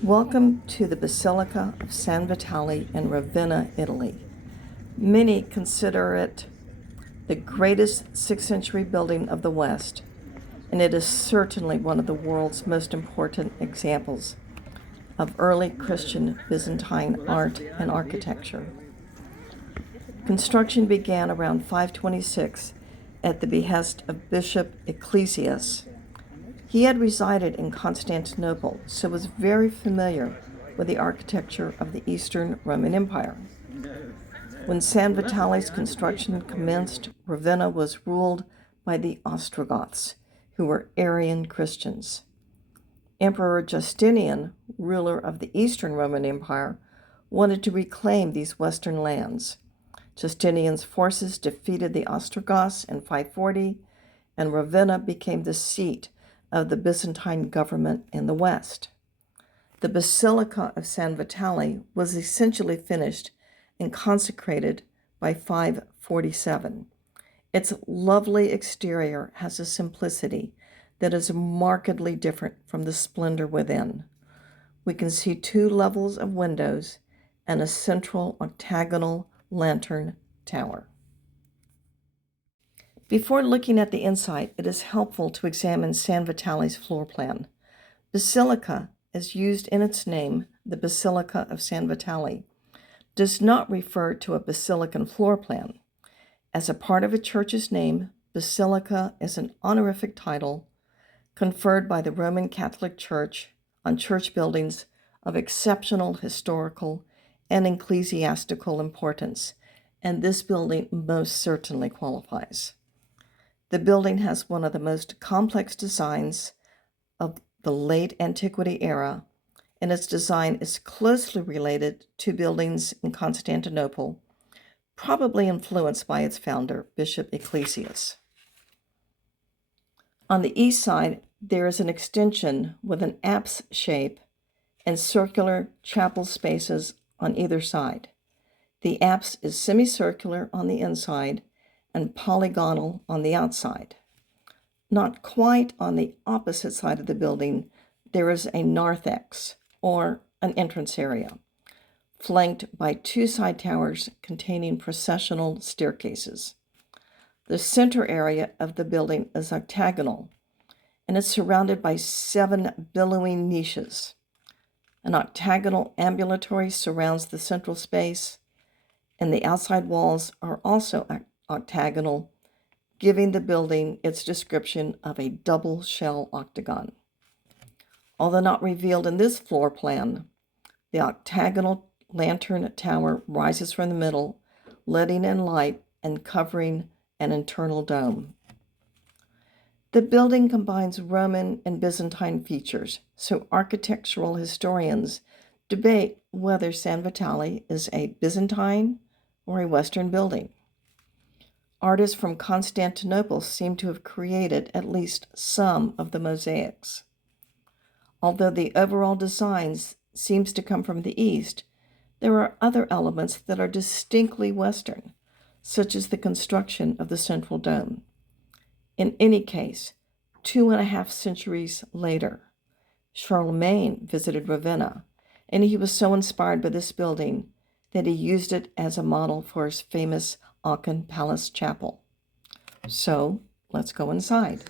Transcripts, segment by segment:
Welcome to the Basilica of San Vitale in Ravenna, Italy. Many consider it the greatest 6th century building of the West, and it is certainly one of the world's most important examples of early Christian Byzantine art and architecture. Construction began around 526 at the behest of Bishop Ecclesias. He had resided in Constantinople, so was very familiar with the architecture of the Eastern Roman Empire. When San Vitale's construction commenced, Ravenna was ruled by the Ostrogoths, who were Arian Christians. Emperor Justinian, ruler of the Eastern Roman Empire, wanted to reclaim these western lands. Justinian's forces defeated the Ostrogoths in 540, and Ravenna became the seat of the Byzantine government in the west. The Basilica of San Vitale was essentially finished and consecrated by 547. Its lovely exterior has a simplicity that is markedly different from the splendor within. We can see 2 levels of windows and a central octagonal lantern tower. Before looking at the inside, it is helpful to examine San Vitale's floor plan. Basilica, as used in its name, the Basilica of San Vitale, does not refer to a basilican floor plan. As a part of a church's name, basilica is an honorific title conferred by the Roman Catholic Church on church buildings of exceptional historical and ecclesiastical importance, and this building most certainly qualifies. The building has one of the most complex designs of the late antiquity era, and its design is closely related to buildings in Constantinople, probably influenced by its founder, Bishop Ecclesias. On the east side, there is an extension with an apse shape and circular chapel spaces on either side. The apse is semicircular on the inside and polygonal on the outside. Not quite on the opposite side of the building, there is a narthex, or an entrance area, flanked by 2 side towers containing processional staircases. The center area of the building is octagonal, and is surrounded by 7 billowing niches. An octagonal ambulatory surrounds the central space, and the outside walls are also octagonal, giving the building its description of a double shell octagon. Although not revealed in this floor plan, the octagonal lantern tower rises from the middle, letting in light and covering an internal dome. The building combines Roman and Byzantine features, so architectural historians debate whether San Vitale is a Byzantine or a Western building. Artists from Constantinople seem to have created at least some of the mosaics. Although the overall design seems to come from the east, there are other elements that are distinctly Western, such as the construction of the central dome. In any case, 2.5 centuries later, Charlemagne visited Ravenna, and he was so inspired by this building that he used it as a model for his famous Achen Palace Chapel. So, let's go inside.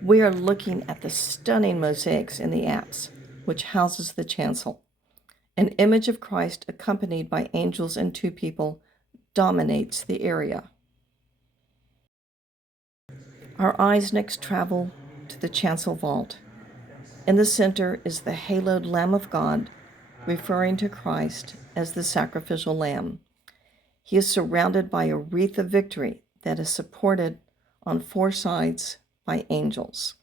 We are looking at the stunning mosaics in the apse, which houses the chancel. An image of Christ accompanied by angels and 2 people dominates the area. Our eyes next travel to the chancel vault. In the center is the haloed Lamb of God, referring to Christ as the sacrificial lamb. He is surrounded by a wreath of victory that is supported on 4 sides by angels.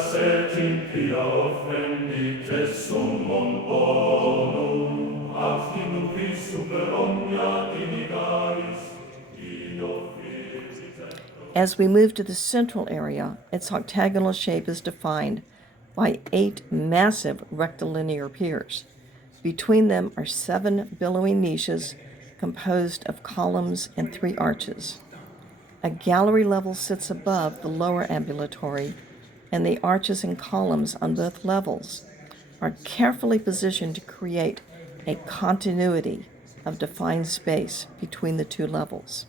Sed impia offendites summum As we move to the central area, its octagonal shape is defined by 8 massive rectilinear piers. Between them are 7 billowing niches composed of columns and 3 arches. A gallery level sits above the lower ambulatory, and the arches and columns on both levels are carefully positioned to create a continuity of defined space between the 2 levels.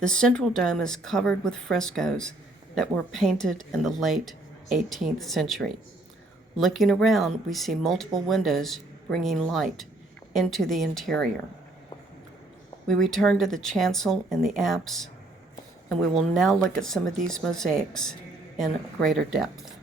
The central dome is covered with frescoes that were painted in the late 18th century. Looking around, we see multiple windows bringing light into the interior. We return to the chancel and the apse, and we will now look at some of these mosaics in greater depth.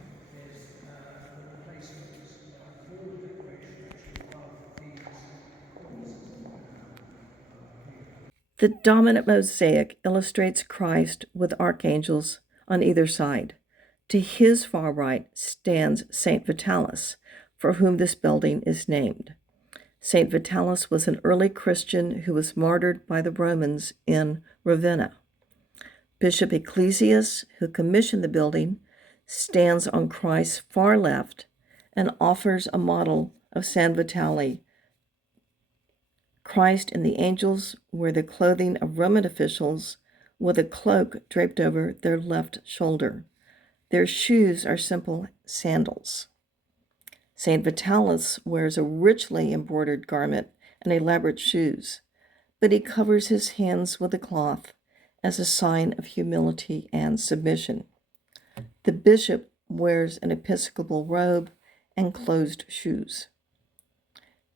The dominant mosaic illustrates Christ with archangels on either side. To his far right stands St. Vitalis, for whom this building is named. St. Vitalis was an early Christian who was martyred by the Romans in Ravenna. Bishop Ecclesias, who commissioned the building, stands on Christ's far left and offers a model of San Vitale. Christ and the angels wear the clothing of Roman officials with a cloak draped over their left shoulder. Their shoes are simple sandals. St. Vitalis wears a richly embroidered garment and elaborate shoes, but he covers his hands with a cloth as a sign of humility and submission. The bishop wears an episcopal robe and closed shoes.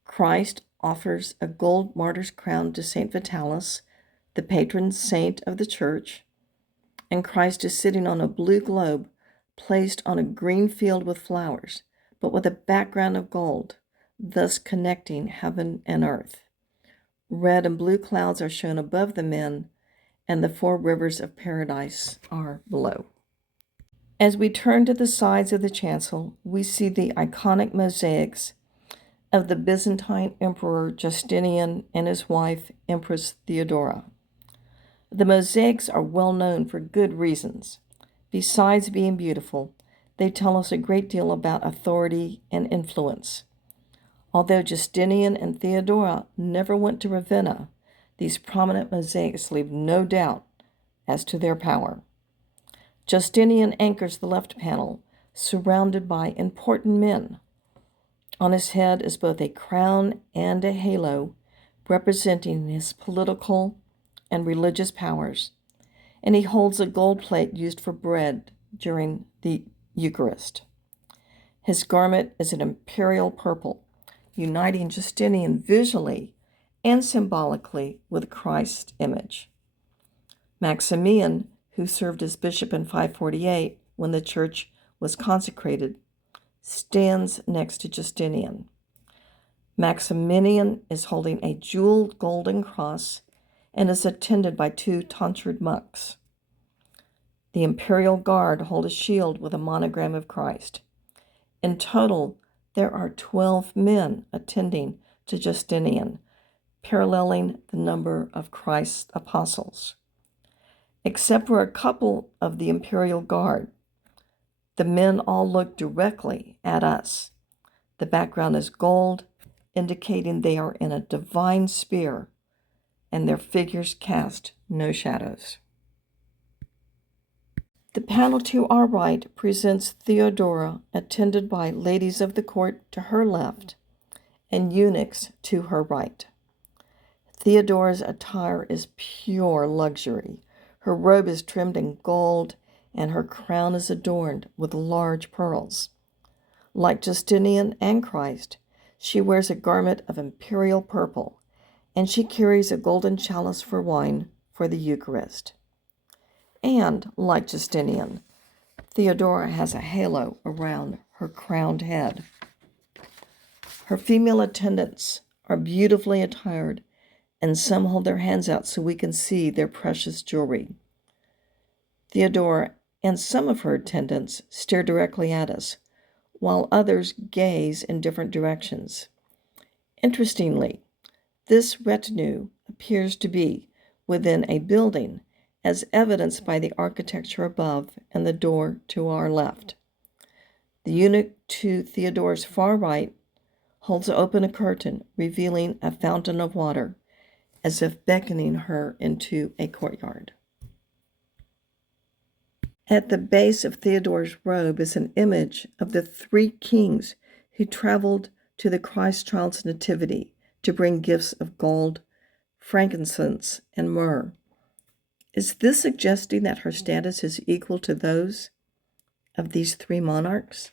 Christ offers a gold martyr's crown to St. Vitalis, the patron saint of the church, and Christ is sitting on a blue globe placed on a green field with flowers, but with a background of gold, thus connecting heaven and earth. Red and blue clouds are shown above the men, and the 4 rivers of paradise are below. As we turn to the sides of the chancel, we see the iconic mosaics of the Byzantine Emperor Justinian and his wife, Empress Theodora. The mosaics are well known for good reasons. Besides being beautiful, they tell us a great deal about authority and influence. Although Justinian and Theodora never went to Ravenna, these prominent mosaics leave no doubt as to their power. Justinian anchors the left panel, surrounded by important men. On his head is both a crown and a halo, representing his political and religious powers, and he holds a gold plate used for bread during the Eucharist. His garment is an imperial purple, uniting Justinian visually and symbolically with Christ's image. Maximian, who served as bishop in 548 when the church was consecrated, stands next to Justinian. Maximian is holding a jeweled golden cross and is attended by 2 tonsured monks. The imperial guard hold a shield with a monogram of Christ. In total, there are 12 men attending to Justinian, paralleling the number of Christ's apostles. Except for a couple of the imperial guard, the men all look directly at us. The background is gold, indicating they are in a divine sphere, and their figures cast no shadows. The panel to our right presents Theodora, attended by ladies of the court to her left and eunuchs to her right. Theodora's attire is pure luxury. Her robe is trimmed in gold, and her crown is adorned with large pearls. Like Justinian and Christ, she wears a garment of imperial purple, and she carries a golden chalice for wine for the Eucharist. And, like Justinian, Theodora has a halo around her crowned head. Her female attendants are beautifully attired, and some hold their hands out so we can see their precious jewelry. Theodora and some of her attendants stare directly at us, while others gaze in different directions. Interestingly, This retinue appears to be within a building, as evidenced by the architecture above and the door to our left. The eunuch to Theodore's far right holds open a curtain, revealing a fountain of water, as if beckoning her into a courtyard. At the base of Theodore's robe is an image of the three kings who traveled to the Christ child's nativity to bring gifts of gold, frankincense, and myrrh. Is this suggesting that her status is equal to those of these three monarchs?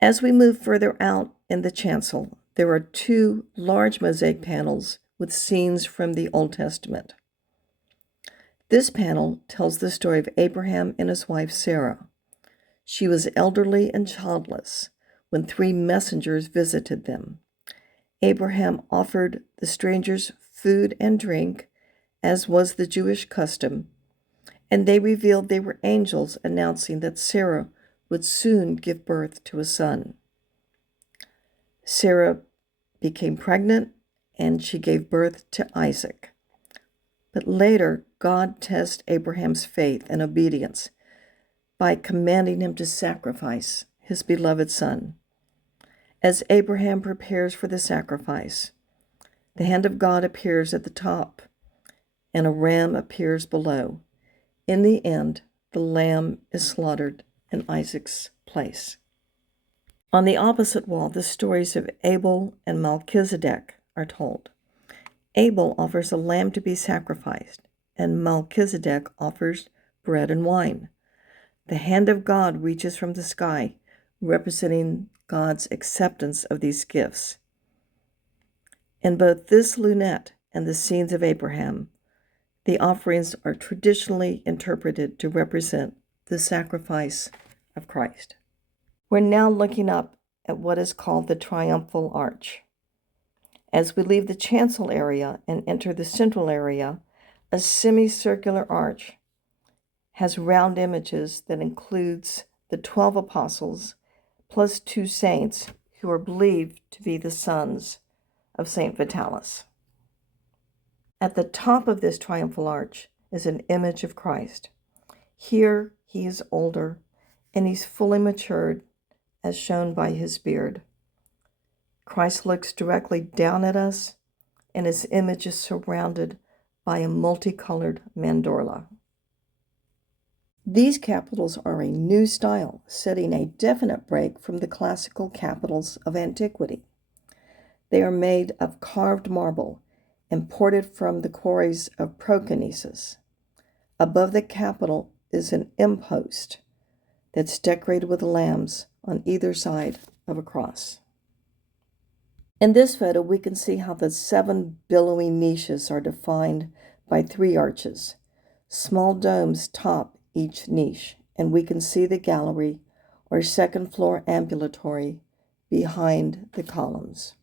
As we move further out in the chancel, there are two large mosaic panels with scenes from the Old Testament. This panel tells the story of Abraham and his wife Sarah. She was elderly and childless when three messengers visited them. Abraham offered the strangers food and drink, as was the Jewish custom, and they revealed they were angels announcing that Sarah would soon give birth to a son. Sarah became pregnant and she gave birth to Isaac. But later, God tests Abraham's faith and obedience by commanding him to sacrifice his beloved son. As Abraham prepares for the sacrifice, the hand of God appears at the top and a ram appears below. In the end, the lamb is slaughtered in Isaac's place. On the opposite wall, the stories of Abel and Melchizedek are told. Abel offers a lamb to be sacrificed, and Melchizedek offers bread and wine. The hand of God reaches from the sky, representing God's acceptance of these gifts. In both this lunette and the scenes of Abraham, the offerings are traditionally interpreted to represent the sacrifice of Christ. We're now looking up at what is called the triumphal arch. As we leave the chancel area and enter the central area, a semicircular arch has round images that includes the 12 apostles plus 2 saints who are believed to be the sons of St. Vitalis. At the top of this triumphal arch is an image of Christ. Here he is older and he's fully matured, as shown by his beard. Christ looks directly down at us, and his image is surrounded by a multicolored mandorla. These capitals are a new style, setting a definite break from the classical capitals of antiquity. They are made of carved marble, imported from the quarries of Proconnesus. Above the capital is an impost that's decorated with lambs on either side of a cross. In this photo, we can see how the 7 billowing niches are defined by 3 arches. Small domes top each niche, and we can see the gallery or second floor ambulatory behind the columns.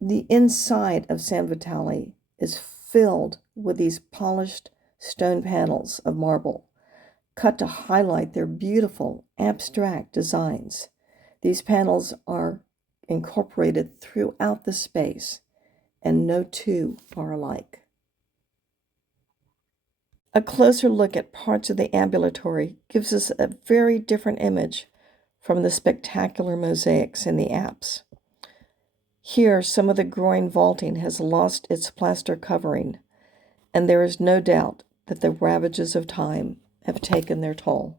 The inside of San Vitale is filled with these polished stone panels of marble, cut to highlight their beautiful abstract designs. These panels are incorporated throughout the space, and no two are alike. A closer look at parts of the ambulatory gives us a very different image from the spectacular mosaics in the apse. Here, some of the groin vaulting has lost its plaster covering, and there is no doubt that the ravages of time have taken their toll.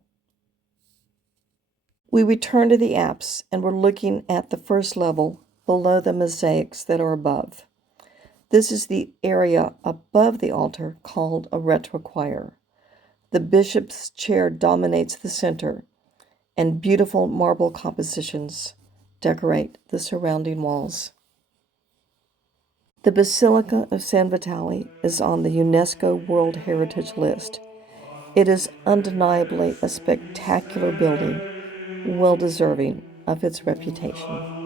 We return to the apse, and we're looking at the first level below the mosaics that are above. This is the area above the altar called a retrochoir. The bishop's chair dominates the center, and beautiful marble compositions decorate the surrounding walls. The Basilica of San Vitale is on the UNESCO World Heritage List. It is undeniably a spectacular building, well deserving of its reputation.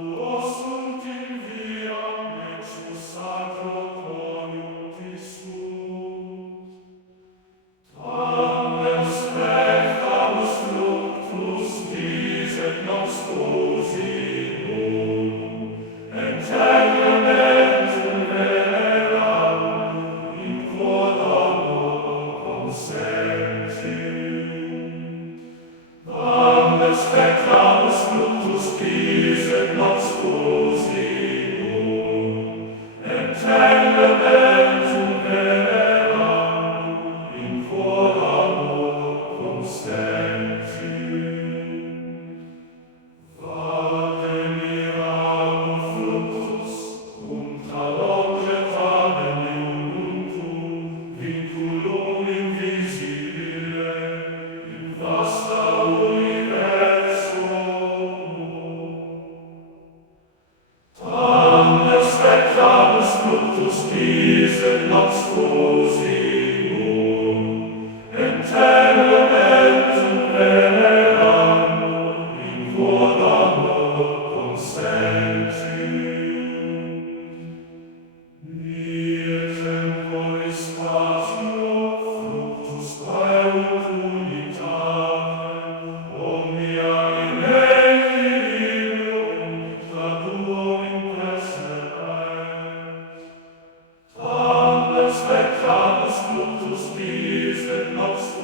Spectamus fructus dies et nox